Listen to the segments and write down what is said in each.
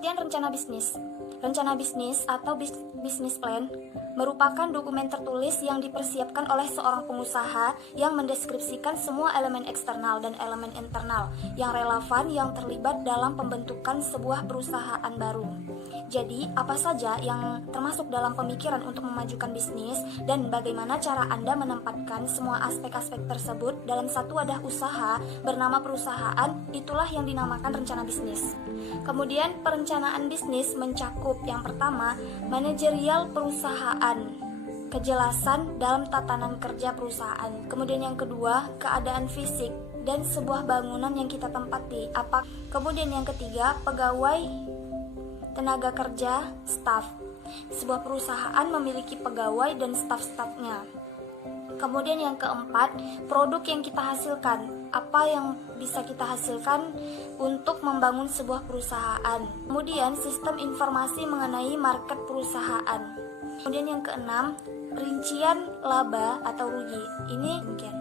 Pengertian rencana bisnis. Rencana bisnis atau business plan merupakan dokumen tertulis yang dipersiapkan oleh seorang pengusaha yang mendeskripsikan semua elemen eksternal dan elemen internal yang relevan yang terlibat dalam pembentukan sebuah perusahaan baru. Jadi, apa saja yang termasuk dalam pemikiran untuk memajukan bisnis dan bagaimana cara Anda menempatkan semua aspek-aspek tersebut dalam satu wadah usaha bernama perusahaan, itulah yang dinamakan rencana bisnis. Kemudian, perencanaan bisnis mencakup yang pertama, manajerial perusahaan, kejelasan dalam tatanan kerja perusahaan. Kemudian yang kedua, keadaan fisik dan sebuah bangunan yang kita tempati. Kemudian yang ketiga, pegawai, tenaga kerja, staf. Sebuah perusahaan memiliki pegawai dan staf-stafnya. Kemudian yang keempat, produk yang kita hasilkan. Apa yang bisa kita hasilkan untuk membangun sebuah perusahaan. Kemudian sistem informasi mengenai market perusahaan. Kemudian yang keenam, rincian laba atau rugi. Ini mungkin.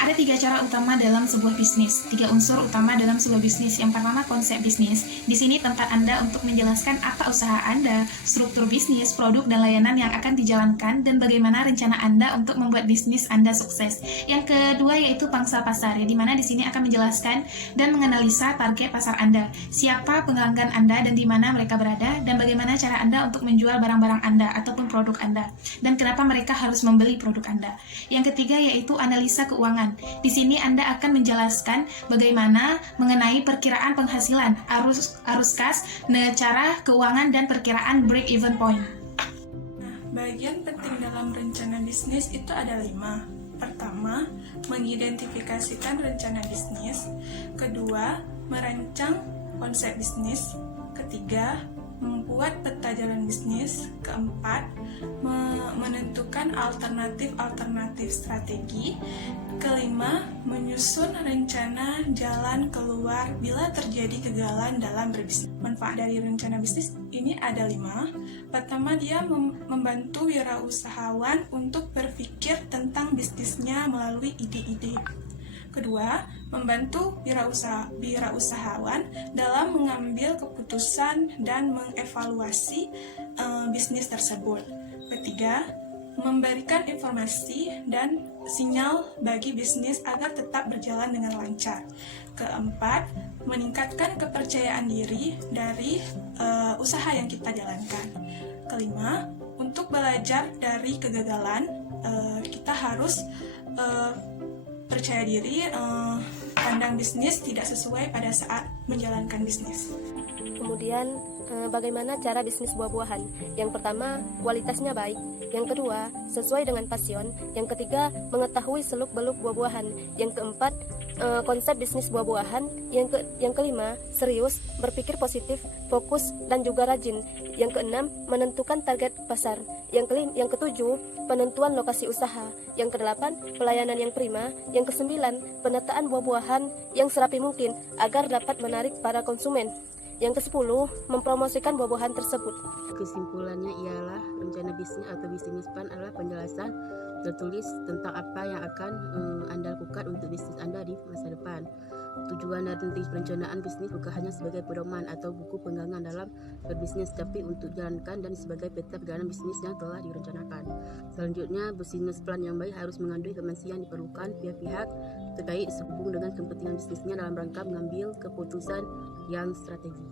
Ada 3 cara utama dalam sebuah bisnis, 3 unsur utama dalam sebuah bisnis. Yang pertama, konsep bisnis. Di sini tempat Anda untuk menjelaskan apa usaha Anda, struktur bisnis, produk dan layanan yang akan dijalankan, dan bagaimana rencana Anda untuk membuat bisnis Anda sukses. Yang kedua yaitu pangsa pasar, di mana di sini akan menjelaskan dan menganalisa target pasar Anda, siapa pelanggan Anda dan di mana mereka berada, dan bagaimana cara Anda untuk menjual barang-barang Anda ataupun produk Anda, dan kenapa mereka harus membeli produk Anda. Yang ketiga yaitu analisa keuangan. Di sini Anda akan menjelaskan bagaimana mengenai perkiraan penghasilan, arus kas, cara keuangan, dan perkiraan break-even point. Nah, bagian penting dalam rencana bisnis itu ada 5. Pertama, mengidentifikasikan rencana bisnis. Kedua, merancang konsep bisnis. Ketiga, membuat peta jalan bisnis. Keempat, menentukan alternatif strategi. Kelima, menyusun rencana jalan keluar bila terjadi kegagalan dalam berbisnis. Manfaat dari rencana bisnis ini ada 5. Pertama, dia membantu wirausahawan untuk berpikir tentang bisnisnya melalui ide-ide. Kedua, membantu wirausahawan dalam mengambil keputusan dan mengevaluasi bisnis tersebut. Ketiga, memberikan informasi dan sinyal bagi bisnis agar tetap berjalan dengan lancar. Keempat, meningkatkan kepercayaan diri dari usaha yang kita jalankan. Kelima, untuk belajar dari kegagalan, kita harus percaya diri, pandang bisnis tidak sesuai pada saat menjalankan bisnis. Kemudian bagaimana cara bisnis buah-buahan? Yang pertama, kualitasnya baik. Yang kedua, sesuai dengan passion. Yang ketiga, mengetahui seluk-beluk buah-buahan. Yang keempat, konsep bisnis buah-buahan. Yang kelima, serius, berpikir positif, fokus, dan juga rajin. Yang keenam, menentukan target pasar. Yang ketujuh, penentuan lokasi usaha. Yang kedelapan, pelayanan yang prima. Yang kesembilan, penataan buah-buahan yang serapi mungkin agar dapat menarik para konsumen. Yang ke-10, mempromosikan buah-buahan tersebut. Kesimpulannya ialah rencana bisnis atau business plan adalah penjelasan tertulis tentang apa yang akan Anda lakukan untuk bisnis Anda di masa depan. Tujuan dan perencanaan bisnis bukan hanya sebagai pedoman atau buku pegangan dalam berbisnis, tapi untuk dijalankan dan sebagai peta perjalanan bisnis yang telah direncanakan. Selanjutnya, business plan yang baik harus mengandung informasi yang diperlukan pihak-pihak terkait sehubung dengan kepentingan bisnisnya dalam rangka mengambil keputusan yang strategi.